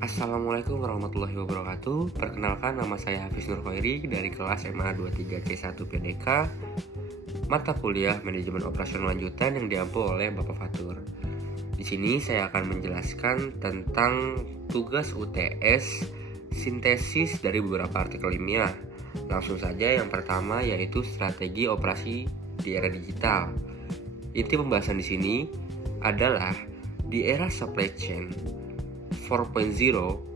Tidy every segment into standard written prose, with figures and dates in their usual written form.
Assalamualaikum warahmatullahi wabarakatuh. Perkenalkan, nama saya Hafiz Nur Khairi dari kelas MA 23C1 PDK, mata kuliah Manajemen Operasional Lanjutan yang diampu oleh Bapak Fatur. Di sini saya akan menjelaskan tentang tugas UTS sintesis dari beberapa artikel ilmiah. Langsung saja, yang pertama yaitu strategi operasi di era digital. Inti pembahasan di sini adalah di era supply chain 4.0,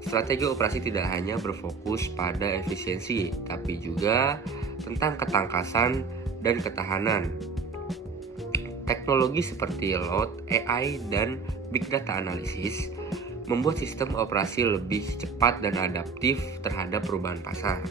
strategi operasi tidak hanya berfokus pada efisiensi, tapi juga tentang ketangkasan dan ketahanan. Teknologi seperti load, AI, dan big data analysis membuat sistem operasi lebih cepat dan adaptif terhadap perubahan pasar.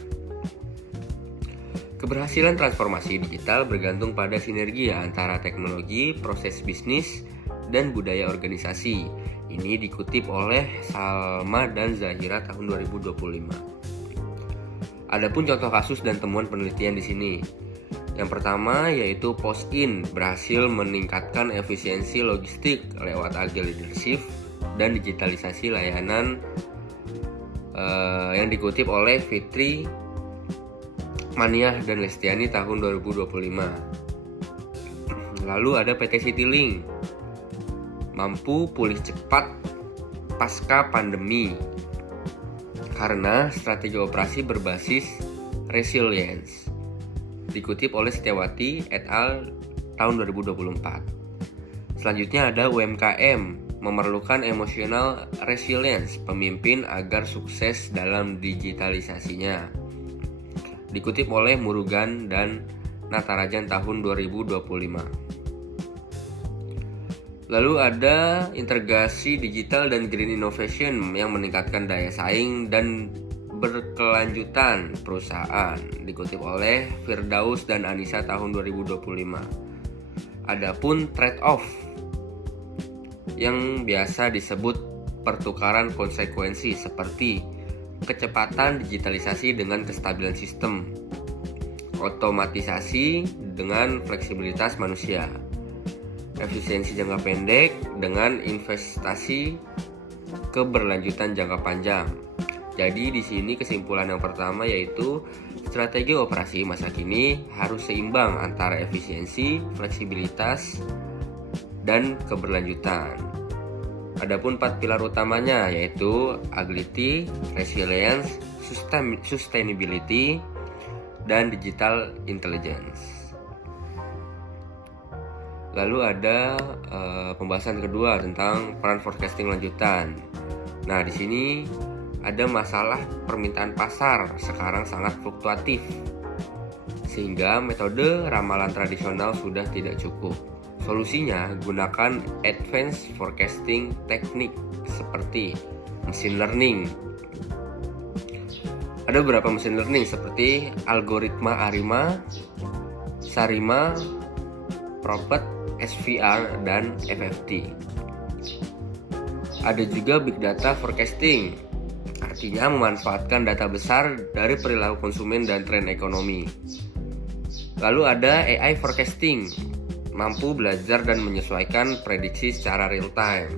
Keberhasilan transformasi digital bergantung pada sinergi antara teknologi, proses bisnis, dan budaya organisasi. Ini dikutip oleh Salma dan Zahira tahun 2025. Adapun contoh kasus dan temuan penelitian di sini. Yang pertama yaitu POSIN berhasil meningkatkan efisiensi logistik lewat agile leadership dan digitalisasi layanan yang dikutip oleh Fitri Maniah dan Lestiani tahun 2025. Lalu ada PT Citylink mampu pulih cepat pasca pandemi karena strategi operasi berbasis resilience, dikutip oleh Setiawati et al. Tahun 2024. Selanjutnya ada UMKM memerlukan emotional resilience pemimpin agar sukses dalam digitalisasinya, dikutip oleh Murugan dan Natarajan tahun 2025. Lalu ada integrasi digital dan green innovation yang meningkatkan daya saing dan berkelanjutan perusahaan, dikutip oleh Firdaus dan Anissa tahun 2025. Adapun trade-off yang biasa disebut pertukaran konsekuensi seperti kecepatan digitalisasi dengan kestabilan sistem, otomatisasi dengan fleksibilitas manusia, efisiensi jangka pendek dengan investasi keberlanjutan jangka panjang. Jadi di sini kesimpulan yang pertama yaitu strategi operasi masa kini harus seimbang antara efisiensi, fleksibilitas, dan keberlanjutan. Adapun 4 pilar utamanya yaitu agility, resilience, sustainability, dan digital intelligence. Lalu ada pembahasan kedua tentang peran forecasting lanjutan. Nah, di sini ada masalah permintaan pasar sekarang sangat fluktuatif, sehingga metode ramalan tradisional sudah tidak cukup. Solusinya, gunakan advanced forecasting teknik seperti machine learning. Ada beberapa machine learning seperti algoritma ARIMA, SARIMA, Propet, SVR, dan FFT. Ada juga big data forecasting, artinya memanfaatkan data besar dari perilaku konsumen dan tren ekonomi. Lalu ada AI forecasting, mampu belajar dan menyesuaikan prediksi secara real time.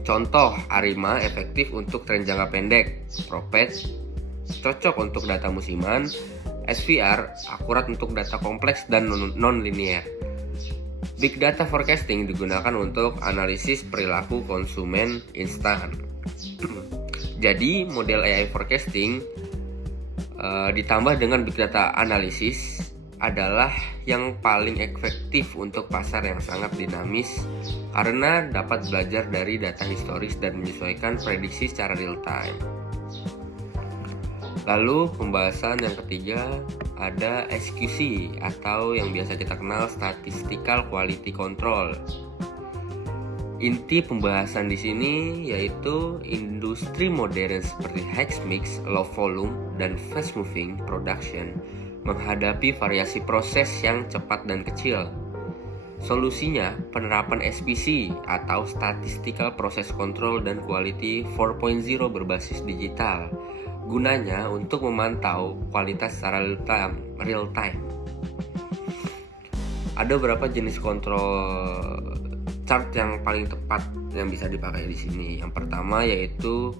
Contoh, ARIMA efektif untuk tren jangka pendek, Propet cocok untuk data musiman, SVR akurat untuk data kompleks dan non-linear. Big data forecasting digunakan untuk analisis perilaku konsumen instan. Jadi model AI forecasting ditambah dengan big data analysis adalah yang paling efektif untuk pasar yang sangat dinamis karena dapat belajar dari data historis dan menyesuaikan prediksi secara real time. Lalu pembahasan yang ketiga ada SQC atau yang biasa kita kenal statistical quality control. Inti pembahasan di sini yaitu industri modern seperti high mix, low volume, dan fast moving production menghadapi variasi proses yang cepat dan kecil. Solusinya penerapan SPC atau Statistical Process Control dan Quality 4.0 berbasis digital. Gunanya untuk memantau kualitas secara real time. Ada beberapa jenis kontrol chart yang paling tepat yang bisa dipakai di sini. Yang pertama yaitu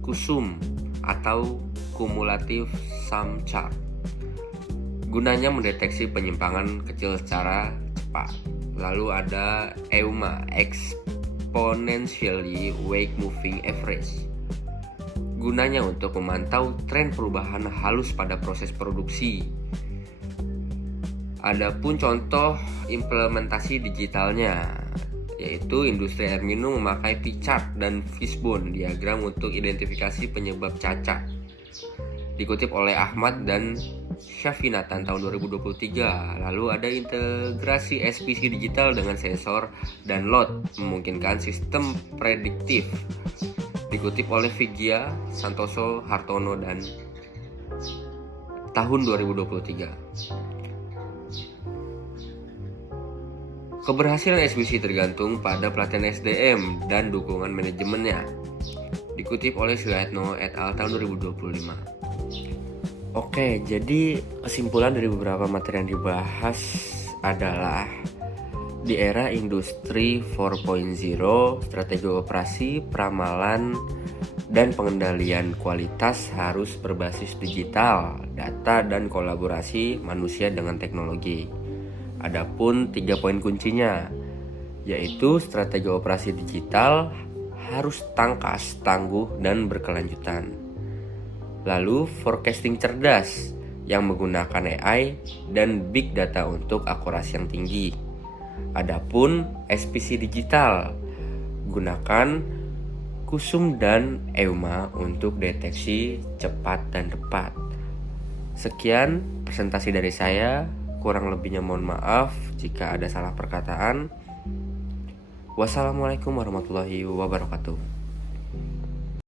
CUSUM atau Cumulative Sum Chart. Gunanya mendeteksi penyimpangan kecil secara cepat. Lalu ada EUMA, Exponentially Wake Moving Average. Gunanya untuk memantau tren perubahan halus pada proses produksi. Adapun contoh implementasi digitalnya, yaitu industri air minum memakai P-chart dan fishbone diagram untuk identifikasi penyebab cacat. Dikutip oleh Ahmad dan Syafinatan tahun 2023. Lalu ada integrasi SPC digital dengan sensor dan load memungkinkan sistem prediktif. Dikutip oleh Vigia, Santoso, Hartono dan tahun 2023. Keberhasilan SPC tergantung pada pelatihan SDM dan dukungan manajemennya. Dikutip oleh Suyatno et al. Tahun 2025. Oke, jadi kesimpulan dari beberapa materi yang dibahas adalah di era industri 4.0, strategi operasi, peramalan, dan pengendalian kualitas harus berbasis digital, data, dan kolaborasi manusia dengan teknologi. Adapun 3 poin kuncinya, yaitu strategi operasi digital harus tangkas, tangguh, dan berkelanjutan. Lalu forecasting cerdas yang menggunakan AI dan big data untuk akurasi yang tinggi. Adapun SPC digital, gunakan CUSUM dan EUMA untuk deteksi cepat dan tepat. Sekian presentasi dari saya, kurang lebihnya mohon maaf jika ada salah perkataan. Wassalamualaikum warahmatullahi wabarakatuh.